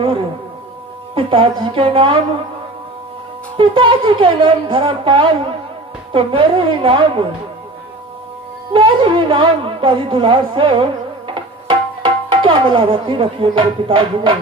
सुंदरपुर पिताजी के नाम धर्मपाल, तो मेरे ही नाम बड़ी दुलार से कमलावती रखी है मेरे पिताजी ने।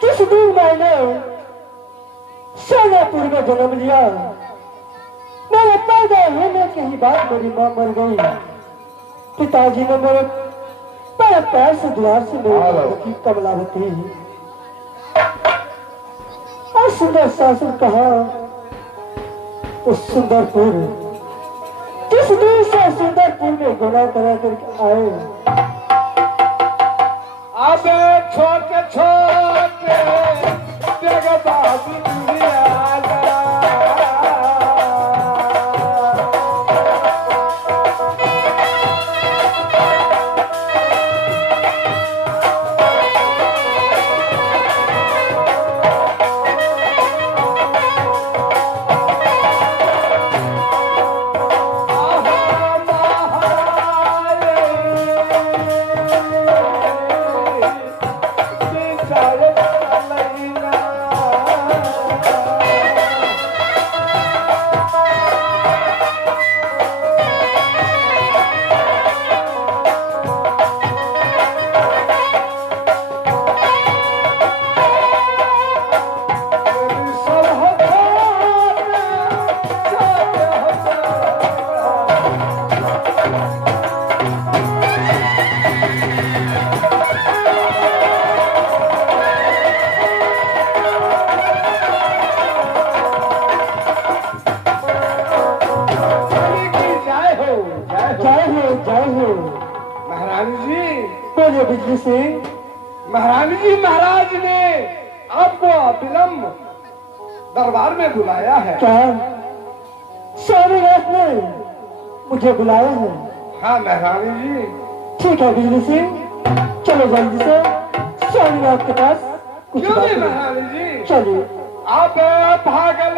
जिस दिन मैंने सोनापुर में जन्म लिया, मेरे पैदा होने के ही बाद मेरी मां मर गई। पिताजी ने मेरे पैर से दुलार से मेरी रखी कमलावती। और सुंदर सासुर कहा तो सुंदरपुर, जिस दिन से सुंदरपुर में गुना करा करके आए, अब छोटे छोटे जगबाबू बिजली सिंह। महारानी जी, महाराज ने आपको अविलंब दरबार में बुलाया है। क्या स्वामीनाथ ने मुझे बुलाया है? हाँ महारानी जी। ठीक है बिजली सिंह, चलो जल्दी से स्वामीनाथ के पास कुछ क्यों बात महारानी जी? चलिए। आप भाग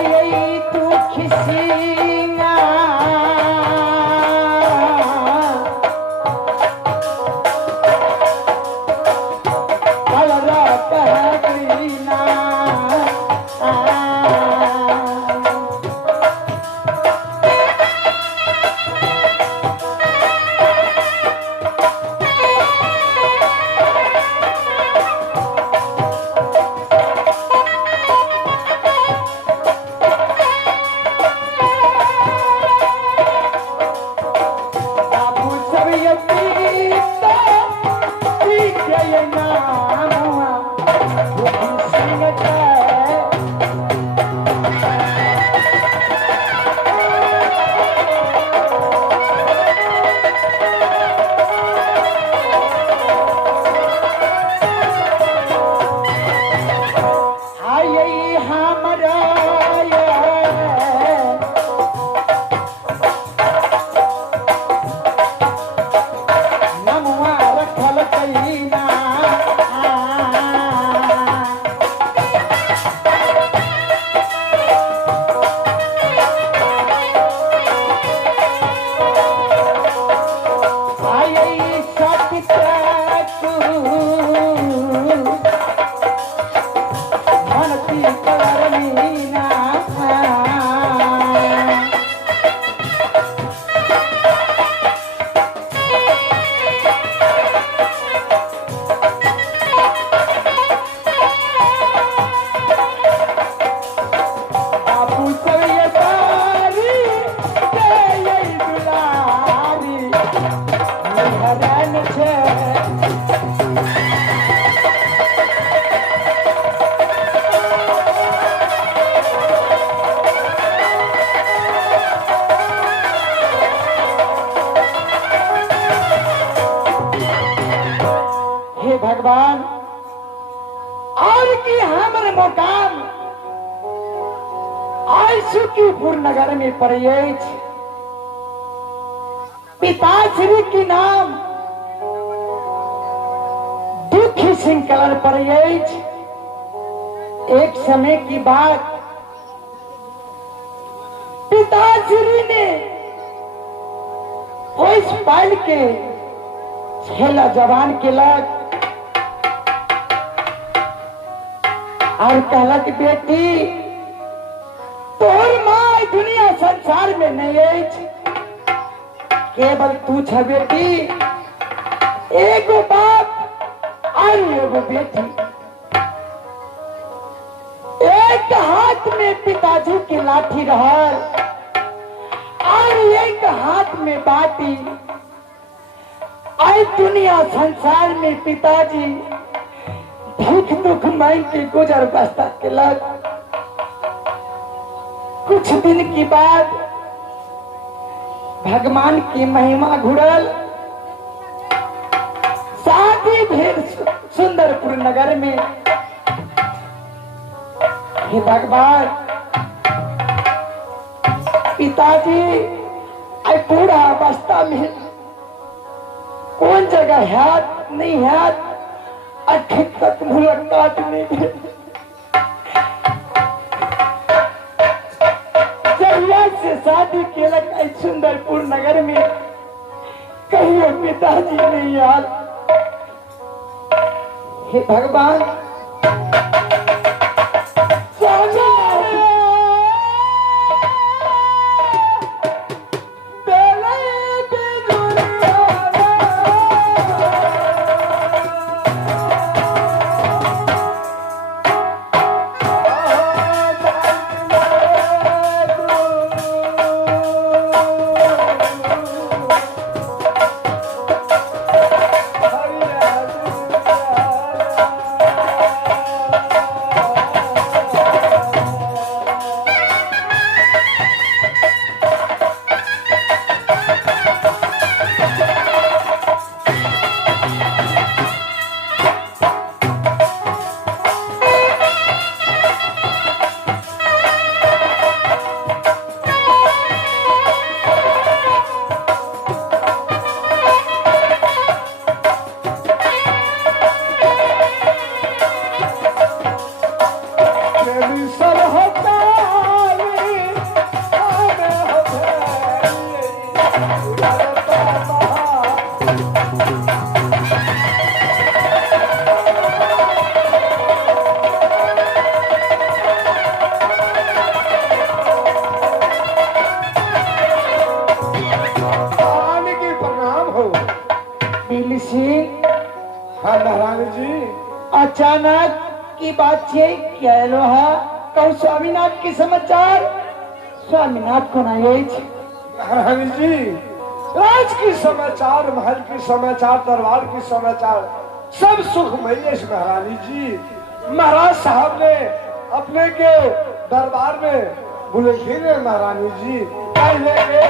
आई तू खिसीना कलरा कहरीना भगवान और की हमर मुकाम आज सुखीपुर नगर में पड़िएछ पिताश्री की नाम दुखी सिंह कलर पड़िएछ। एक समय की बात पिताश्री ने पोस पाल के छेला जवान के लग और कहला कि बेटी तोर माँ दुनिया संसार में नहीं है, केवल तू छ बेटी, एगो बाप और एगो बेटी। एक हाथ में पिताजी की लाठी रहल और एक हाथ में बाटी। आई दुनिया संसार में पिताजी भूख दुख मांग के गुजर बसता के लग। कुछ दिन की बाद भगवान की महिमा घुड़ल, शादी भेल सुंदरपुर नगर में। हे भगवान, पिताजी आई बूढ़ा अवस्था में कौन जगह हाथ नहीं हाथ अठे तक मुलाकात में से शादी के लग सुंदरपुर नगर में कहीं पिताजी नहीं यार। हे भगवान, की बात छे क्या लोहा कहू स्वामीनाथ के समाचार स्वामीनाथ को नहीं महारानी जी राज की समाचार, महल की समाचार, दरबार की समाचार सब सुखमय है महारानी जी। महाराज साहब ने अपने के दरबार में बुलेखिन है महारानी जी, पहले के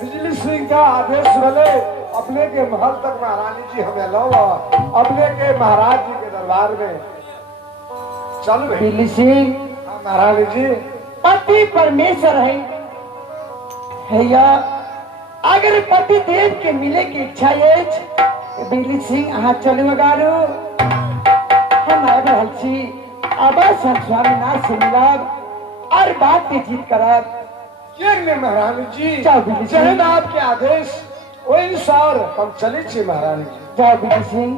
बिजली सिंह का आदेश रहे अपने के महल तक महारानी जी हमें लो अपने के महाराज जी के दरबार में चल बिजली सिंह महारानी जी पति परमेश्वर है या अगर पति देव के मिले की इच्छा है बिजली सिंह हाथ चले गारू हम आए रहल छी अब हम स्वामीनाथ से मिलब और बात की जीत करब ये महारानी जी जाओ बिजली सिंह जहन आपके आदेश वही अनुसार हम चले छी महारानी जी। जाओ बिजली सिंह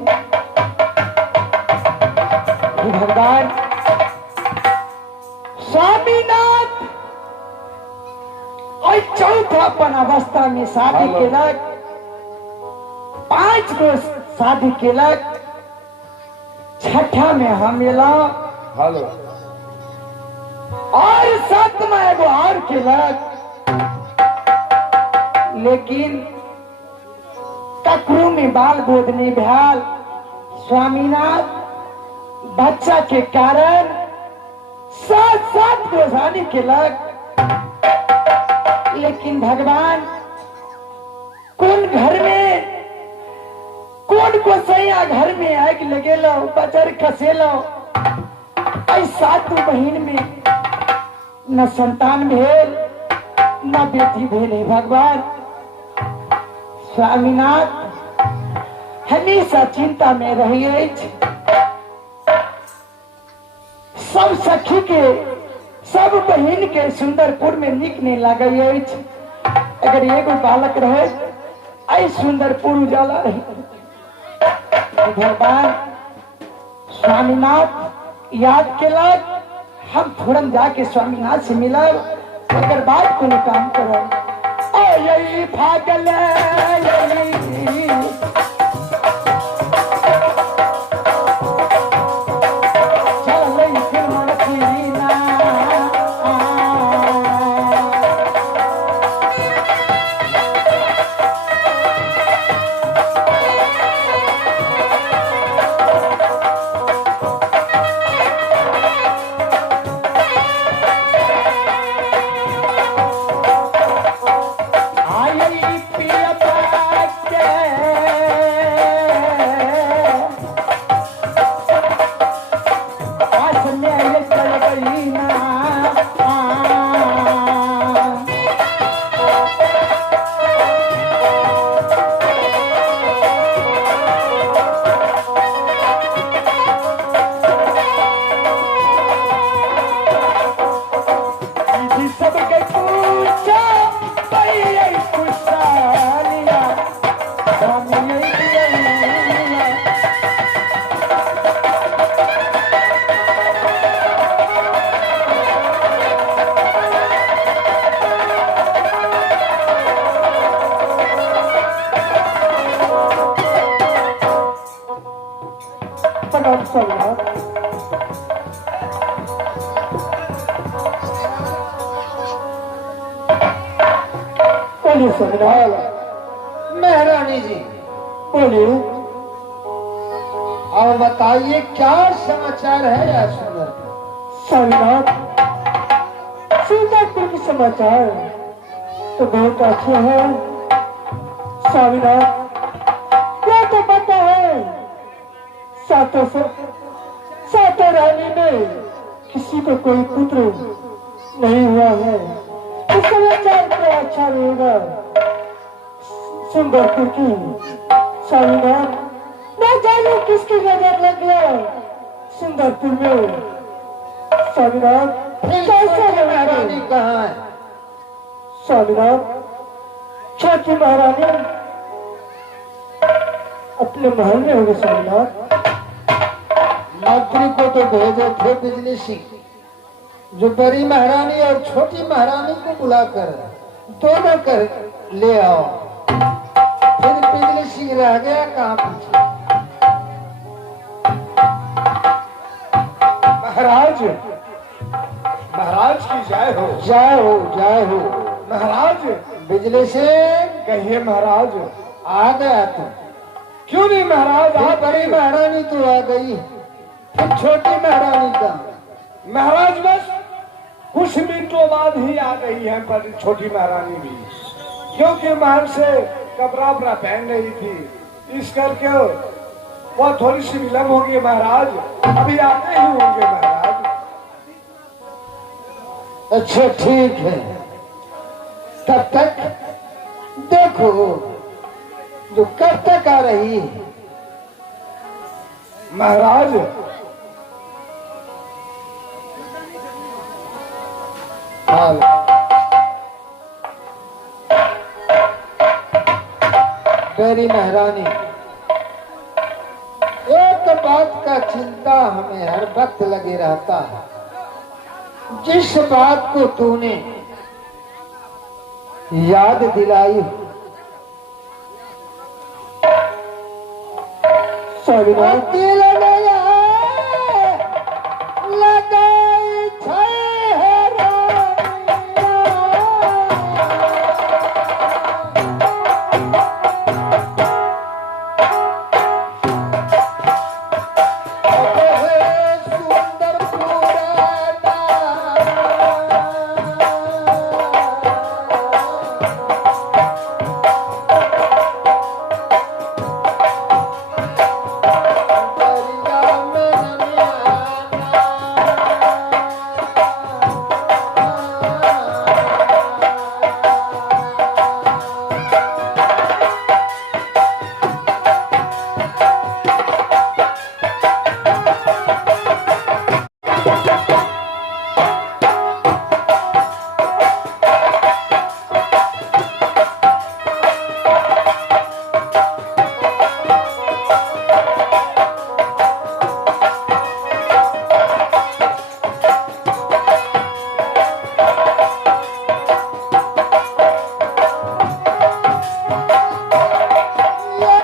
हे भगवान स्वामीनाथ और चौथापन अवस्था में शादी केलक 5 गो शादी केलक छठा में हम एलौं हेलो और 7वां एगो और केलक लेकिन ककरू में बाल बोध नहीं भेल स्वामीनाथ बच्चा के कारण 7 गो शादी केलक लेकिन भगवान कौन घर में कौन को सैया घर में आग लगेलो बजर खसेलो आई 7 बहन में न संतान भेल न बेटी भेल है भगवान स्वामीनाथ हमेशा चिंता में रही अछि सब सखी के सब बहन के सुंदरपुर में निक नहीं लगे अछि अगर एगो बालक रहे आई सुंदरपुर उजाला रहे भगवान स्वामीनाथ याद केलक हम फौरन जाके स्वामीनाथ से मिलब अगर बात को काम करो यही भागल महारानी जी बोलिए और बताइए क्या समाचार है यार सुंदर स्वामीनाथ सुंदरपुर के समाचार तो बहुत अच्छे हैं स्वामीनाथ क्या तो पता है सातों रानी में किसी को कोई पुत्र नहीं हुआ है इस समाचार को अच्छा रहेगा सुंदरपुर की स्वामीनाथ न जाने किसकी नजर लग गया सुंदरपुर में स्वामीनाथ कैसे महारानी कहाँ है स्वामीनाथ छोटी महारानी अपने महल में होंगे स्वामीनाथ मंत्री को तो भेजे थे बिजली सिंह जो बड़ी महारानी और छोटी महारानी को बुलाकर दोनों कर ले आओ फिर बिजली सिंह रह गया कहाँ पीछे महाराज, महाराज की जय हो। जय हो जय हो। महाराज बिजली से कहिए महाराज। आ गया तू। क्यों नहीं महाराज, आप आप बड़ी महारानी तो आ गई, फिर छोटी महारानी का। महाराज बस कुछ मिनटों बाद ही आ गई है, पर छोटी महारानी भी, क्योंकि महल से कपड़ा उपड़ा पहन रही थी, इस करके वो थोड़ी सी विलम्ब होगी महाराज, अभी आते ही होंगे महाराज। अच्छा ठीक है, तब तक देखो जो कब तक आ रही है। महाराज हाल मेरी महारानी, एक बात का चिंता हमें हर वक्त लगे रहता है। जिस बात को तूने याद दिलाई, स्वामीनाथ दिल